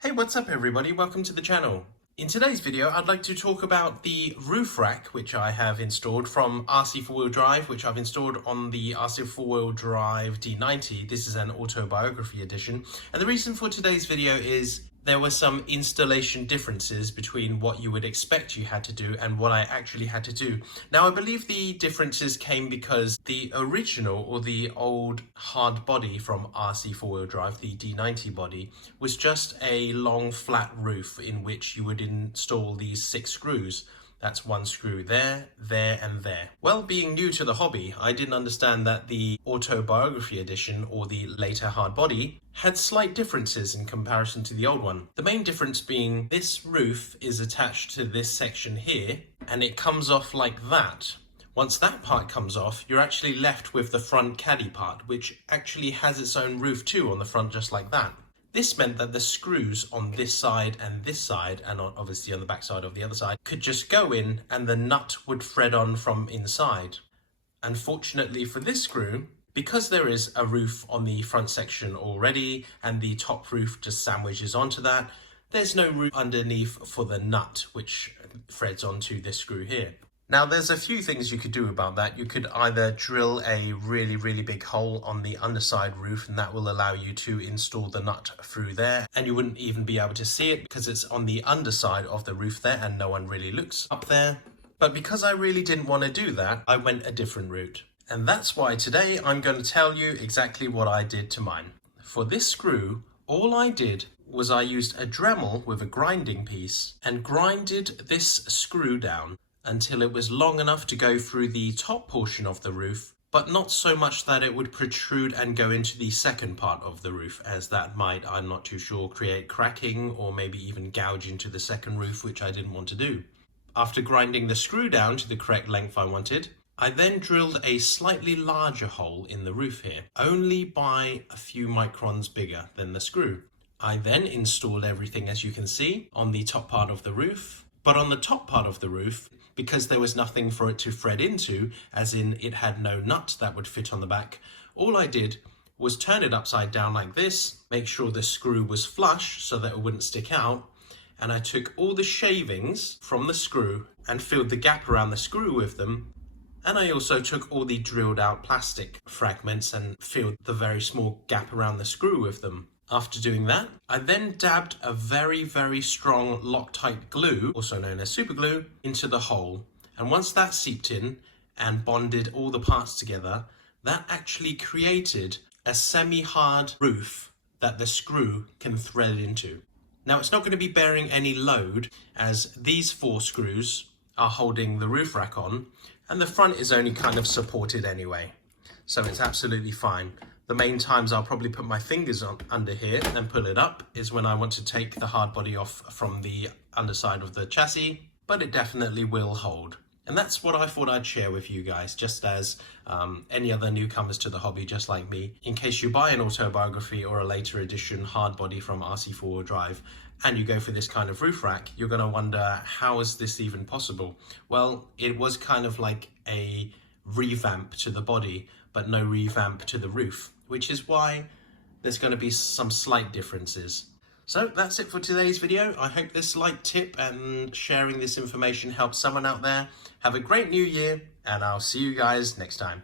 Hey, what's up everybody? Welcome to the channel. In today's video, I'd like to talk about the roof rack which I have installed from RC4WD, which I've installed on the RC4WD D90. This is an Autobiography edition. And the reason for today's video is there were some installation differences between what you would expect you had to do and what I actually had to do. Now, I believe the differences came because the original or the old hard body from RC4WD, the D90 body, was just a long flat roof in which you would install these 6 screws. That's one screw there, there, and there. Well, being new to the hobby, I didn't understand that the Autobiography edition, or the later hard body, had slight differences in comparison to the old one. The main difference being this roof is attached to this section here, and it comes off like that. Once that part comes off, you're actually left with the front caddy part, which actually has its own roof too on the front, just like that. This meant that the screws on this side, and obviously on the back side of the other side, could just go in and the nut would thread on from inside. Unfortunately for this screw, because there is a roof on the front section already and the top roof just sandwiches onto that, there's no roof underneath for the nut which threads onto this screw here. Now, there's a few things you could do about that. You could either drill a really big hole on the underside roof, and that will allow you to install the nut through there, and you wouldn't even be able to see it because it's on the underside of the roof there and no one really looks up there. But because I really didn't want to do that, I went a different route. And that's why today I'm going to tell you exactly what I did to mine. For this screw, all I did was I used a Dremel with a grinding piece and grinded this screw down until it was long enough to go through the top portion of the roof, but not so much that it would protrude and go into the second part of the roof, as that might, I'm not too sure, create cracking or maybe even gouge into the second roof, which I didn't want to do. After grinding the screw down to the correct length I wanted, I then drilled a slightly larger hole in the roof here, only by a few microns bigger than the screw. I then installed everything, as you can see, on the top part of the roof, but on the top part of the roof, because there was nothing for it to thread into, as in it had no nut that would fit on the back, all I did was turn it upside down like this, make sure the screw was flush so that it wouldn't stick out, and I took all the shavings from the screw and filled the gap around the screw with them, and I also took all the drilled out plastic fragments and filled the very small gap around the screw with them. After doing that, I then dabbed a very strong Loctite glue, also known as super glue, into the hole. And once that seeped in and bonded all the parts together, that actually created a semi-hard roof that the screw can thread into. Now, it's not going to be bearing any load, as these 4 screws are holding the roof rack on, and the front is only kind of supported anyway. So it's absolutely fine. The main times I'll probably put my fingers under here and pull it up is when I want to take the hard body off from the underside of the chassis, but it definitely will hold. And that's what I thought I'd share with you guys, just as any other newcomers to the hobby just like me. In case you buy an Autobiography or a later edition hard body from RC4WD and you go for this kind of roof rack, you're going to wonder, how is this even possible? Well, it was kind of like a revamp to the body, but no revamp to the roof, which is why there's going to be some slight differences. So that's it for today's video. I hope this slight tip and sharing this information helps someone out there. Have a great new year, and I'll see you guys next time.